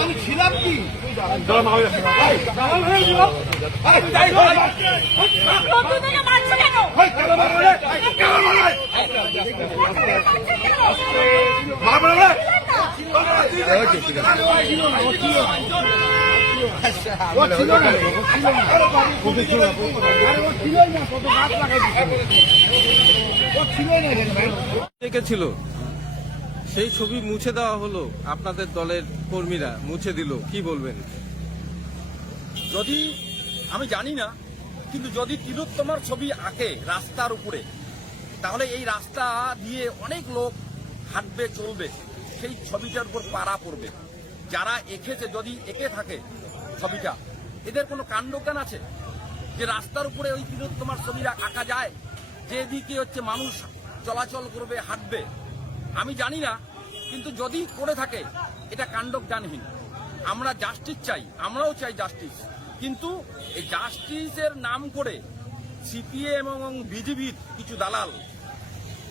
আমি ছিলাম কি ও ছিল? সেই ছবি মুছে দেওয়া হলো আপনাদের দলের কর্মীরা, মুছে দিল, কি বলবেন? যদি, আমি জানি না, কিন্তু যদি তিলোত্তমার ছবি আঁকে রাস্তার উপরে, তাহলে এই রাস্তা দিয়ে অনেক লোক হাঁটবে, চলবে। সেই ছবিটার উপর পাড়া পড়বে। যারা এঁকেছে, যদি এঁকে থাকে ছবিটা, এদের কোনো কাণ্ডজ্ঞান আছে? যে রাস্তার উপরে ওই তোমার ছবিটা আঁকা যায় যেদিকে হচ্ছে মানুষ চলাচল করবে, হাঁটবে, আমি জানি না, কিন্তু যদি করে থাকে, এটা কাণ্ডজ্ঞানহীন। আমরা জাস্টিস চাই, আমরাও চাই জাস্টিস কিন্তু এই জাস্টিসের নাম করে সিপিএম এবং বিজেপির কিছু দালাল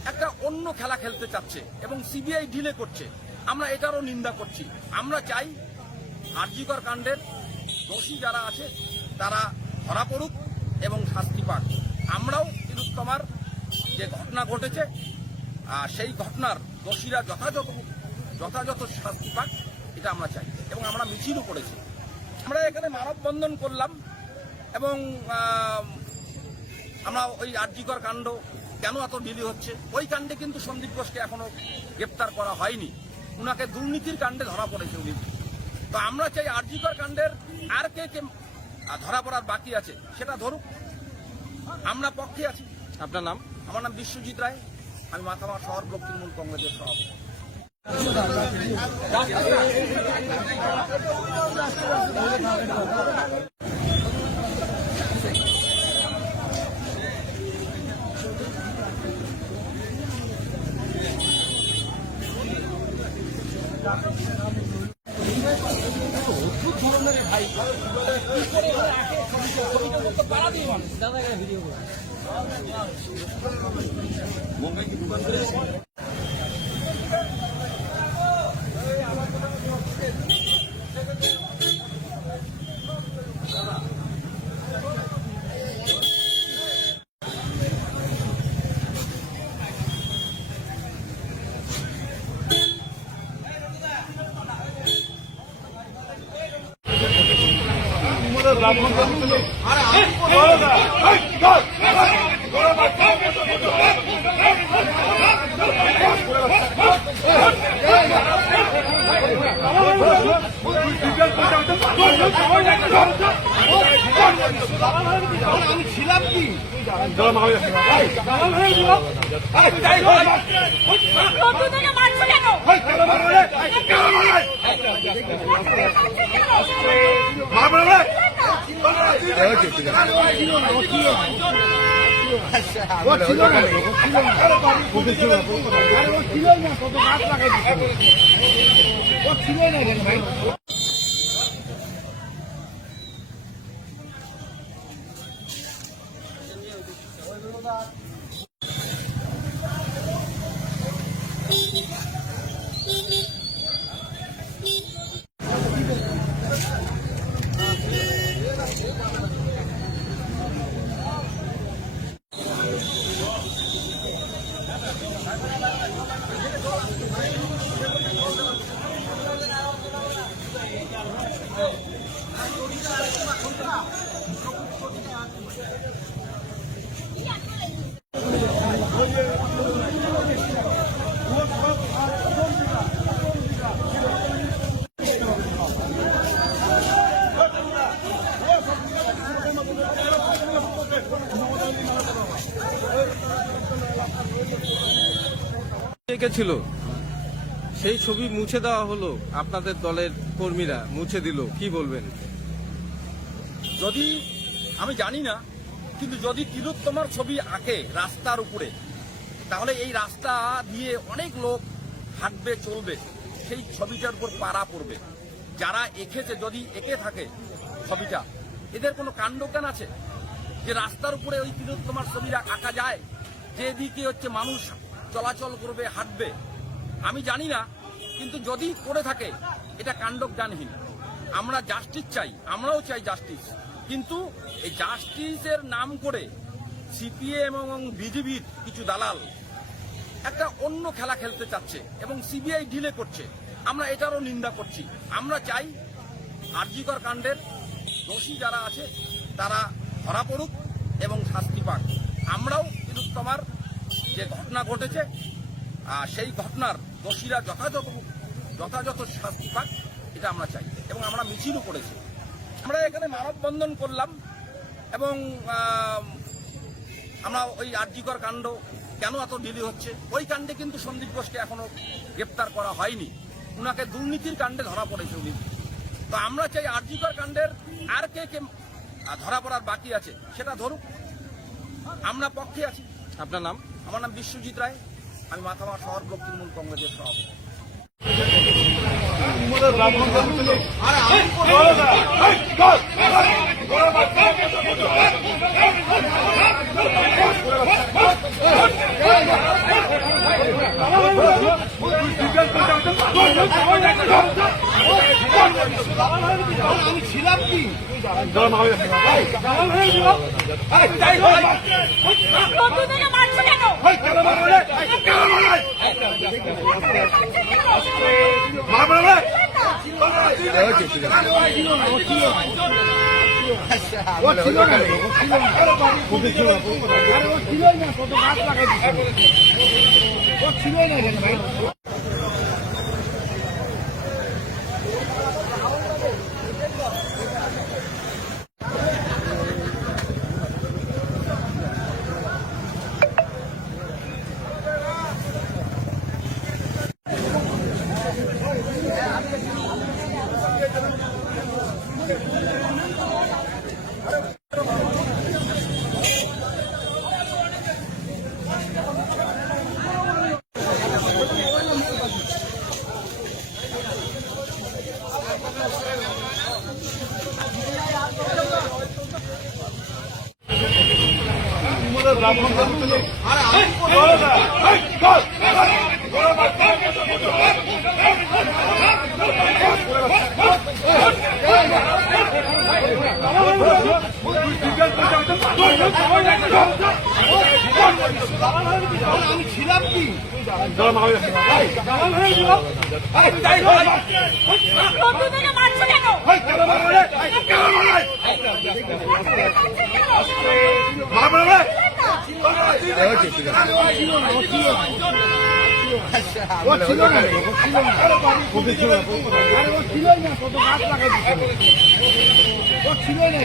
একটা অন্য খেলা খেলতে চাচ্ছে এবং সিবিআই ঢিলে করছে। আমরা এটারও নিন্দা করছি। আমরা চাই আরজিকর কাণ্ডের দোষী যারা আছে, তারা ধরা পড়ুক এবং শাস্তি পাক। আমরাও তিলোত্তমার যে ঘটনা ঘটেছে সেই ঘটনার দোষীরা যথাযথ যথাযথ শাস্তি পাক, এটা আমরা চাই। এবং আমরা মিছিলও করেছি। আমরা এখানে মানববন্ধন করলাম এবং আমরা ওই আর্যিকর কাণ্ড কেন এত ডিলি হচ্ছে? ওই কাণ্ডে কিন্তু সন্দীপ ঘোষকে এখনও গ্রেপ্তার করা হয়নি। উনাকে দুর্নীতির কাণ্ডে ধরা পড়েছে উনি। তো আমরা চাই আরজিকর কাণ্ডের আর কে কে ধরা পড়ার বাকি আছে সেটা ধরুক। আমরা পক্ষে আছি। আপনার নাম? আমার নাম বিশ্বজিৎ রায়। আমি মাথামা শহর ব্লক তৃণমূল কংগ্রেসের সভাপতি। দাদা ভিডিও আমি ছিলাম কি বন্ধুদেরকে মারছো কেন ও ছিল না ও ছিল না আরে ও ছিল না কত গাছ লাগাই ও ছিল না এখানে রেখেছিল। সেই ছবি মুছে দেওয়া হলো। আপনাদের দলের কর্মীরা মুছে দিল। কি বলবেন? যদি, আমি জানি না, কিন্তু যদি তিলোত্তমার ছবি আঁকে রাস্তার উপরে, তাহলে এই রাস্তা দিয়ে অনেক লোক হাঁটবে, চলবে। সেই ছবিটার উপর পাড়া পড়বে। যারা এঁকেছে, যদি এঁকে থাকে ছবিটা, এদের কোনো কাণ্ডজ্ঞান আছে? যে রাস্তার উপরে ওই তিলোত্তমার ছবিটা আঁকা যায় যেদিকে হচ্ছে মানুষ চলাচল করবে, হাঁটবে। আমি জানি না, কিন্তু যদি করে থাকে, এটা কাণ্ডজ্ঞানহীন। আমরা জাস্টিস চাই, আমরাও চাই জাস্টিস কিন্তু এই জাস্টিসের নাম করে সিপিএম এবং বিজেপির কিছু দালাল একটা অন্য খেলা খেলতে চাচ্ছে এবং সিবিআই ডিলে করছে, আমরা এটারও নিন্দা করছি। আমরা চাই আরজিকর কাণ্ডের দোষী যারা আছে, তারা ধরা পড়ুক এবং শাস্তি পাক। আমরাও তিলোত্তমার যে ঘটনা ঘটেছে আহ, সেই ঘটনার দোষীরা যথাযথ যথাযথ শাস্তি পাক এটা আমরা চাই। এবং আমরা মিছিলও করেছি। আমরা এখানে মানববন্ধন করলাম এবং আমরা ওই আর্যিকর কাণ্ড কেন এত ডিলি হচ্ছে? ওই কাণ্ডে কিন্তু সন্দীপ ঘোষকে এখনও গ্রেপ্তার করা হয়নি। উনাকে দুর্নীতির কাণ্ডে ধরা পড়েছে উনি। তো আমরা চাই আর্যিকর কাণ্ডের আর কে কে ধরা পড়ার বাকি আছে সেটা ধরুক। আমরা পক্ষে আছি। আপনার নাম? আমার নাম বিশ্বজিৎ রায় আমি মাথামা শহর ব্লক তৃণমূল কংগ্রেসের সভাপতি আমি ছিলাম কি ও ছিল না কত গাছ লাগাই ছিল না আমি ছিলাম কি মারছো কেন ছিল না ছিল ছিল কত গাছ লাগাই ছিলই না